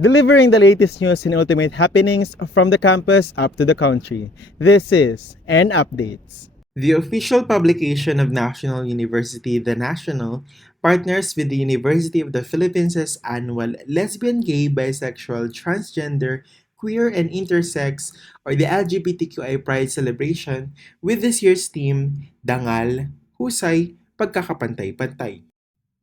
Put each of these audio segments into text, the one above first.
delivering the latest news and ultimate happenings from the campus up to the country. This is N Updates. The official publication of National University, The National, partners with the University of the Philippines' annual Lesbian, Gay, Bisexual, Transgender, Queer, and Intersex, or the LGBTQI Pride celebration with this year's theme, Dangal, Husay, Pagkakapantay-pantay.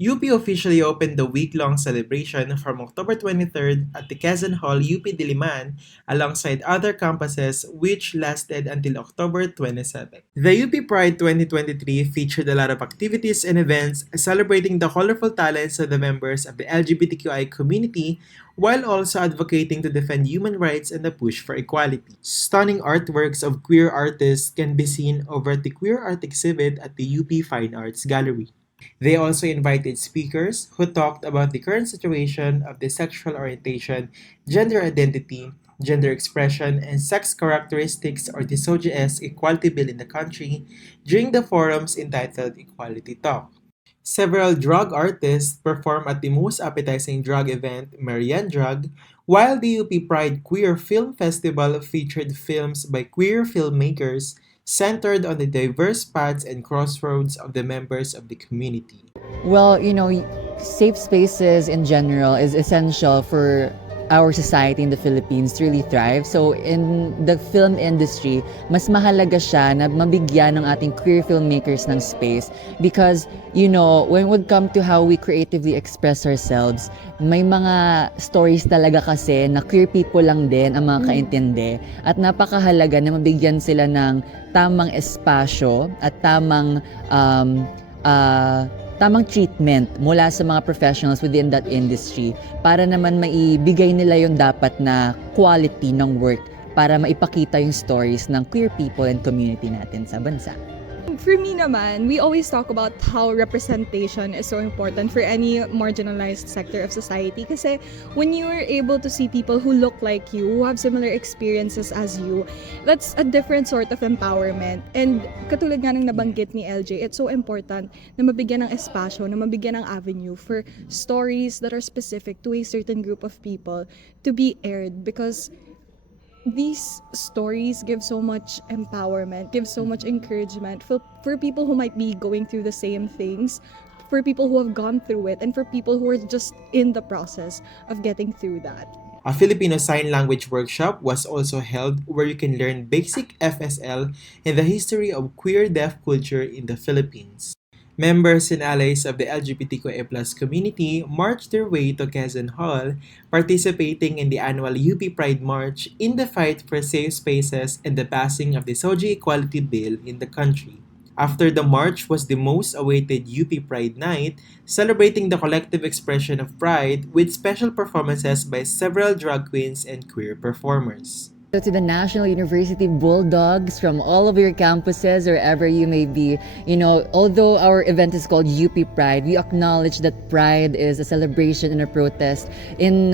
UP officially opened the week-long celebration from October 23rd at the Quezon Hall, UP Diliman, alongside other campuses, which lasted until October 27th. The UP Pride 2023 featured a lot of activities and events celebrating the colorful talents of the members of the LGBTQI community, while also advocating to defend human rights and the push for equality. Stunning artworks of queer artists can be seen over at the Queer Art exhibit at the UP Fine Arts Gallery. They also invited speakers who talked about the current situation of the sexual orientation, gender identity, gender expression, and sex characteristics or the SOGIES equality bill in the country during the forums entitled Equality Talk. Several drug artists performed at the most appetizing drug event, Marianne Drug, while the UP Pride Queer Film Festival featured films by queer filmmakers centered on the diverse paths and crossroads of the members of the community. Well, safe spaces in general is essential for our society in the Philippines to really thrive. So in the film industry, mas mahalaga siya na mabigyan ng ating queer filmmakers ng space because, when it would come to how we creatively express ourselves, may mga stories talaga kasi na queer people lang din ang mga kaintindi at napakahalaga na mabigyan sila ng tamang espasyo at tamang treatment mula sa mga professionals within that industry para naman maibigay nila yung dapat na quality ng work para maipakita yung stories ng queer people and community natin sa bansa. For me naman, we always talk about how representation is so important for any marginalized sector of society kasi when you are able to see people who look like you, who have similar experiences as you, that's a different sort of empowerment. And katulad nga ng nabanggit ni LJ, it's so important na mabigyan ng espasyo, na mabigyan ng avenue for stories that are specific to a certain group of people to be aired because these stories give so much empowerment, give so much encouragement for people who might be going through the same things, for people who have gone through it, and for people who are just in the process of getting through that. A Filipino Sign Language workshop was also held where you can learn basic FSL and the history of queer deaf culture in the Philippines. Members and allies of the LGBTQIA+ community marched their way to Quezon Hall, participating in the annual UP Pride March in the fight for safe spaces and the passing of the SOGI Equality Bill in the country. After the march was the most awaited UP Pride Night, celebrating the collective expression of pride with special performances by several drag queens and queer performers. So to the National University Bulldogs from all of your campuses, wherever you may be, although our event is called UP Pride, we acknowledge that Pride is a celebration and a protest in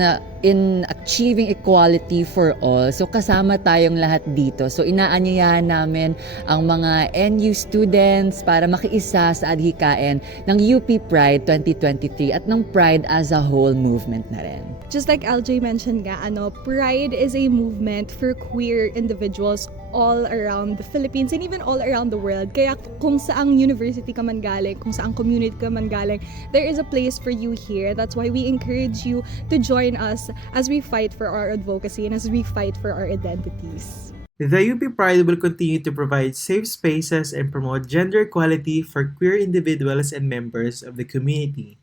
achieving equality for all. So kasama tayong lahat dito. So inaanyayahan namin ang mga NU students para makiisa sa adhikain ng UP Pride 2023 at ng Pride as a whole movement na rin. Just like LJ mentioned nga, Pride is a movement for queer individuals all around the Philippines and even all around the world. Kaya kung saang university ka man galing, kung saang community ka man galing, there is a place for you here. That's why we encourage you to join us as we fight for our advocacy and as we fight for our identities. The UP Pride will continue to provide safe spaces and promote gender equality for queer individuals and members of the community.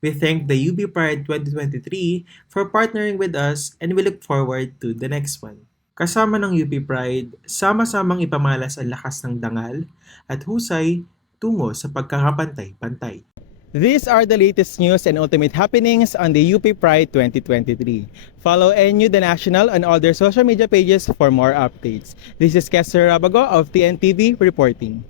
We thank the UP Pride 2023 for partnering with us and we look forward to the next one. Kasama ng UP Pride, sama-samang ipamalas ang lakas ng dangal at husay tungo sa pagkakapantay-pantay. These are the latest news and ultimate happenings on the UP Pride 2023. Follow NU The National on all their social media pages for more updates. This is Kessler Rabago of TNTV reporting.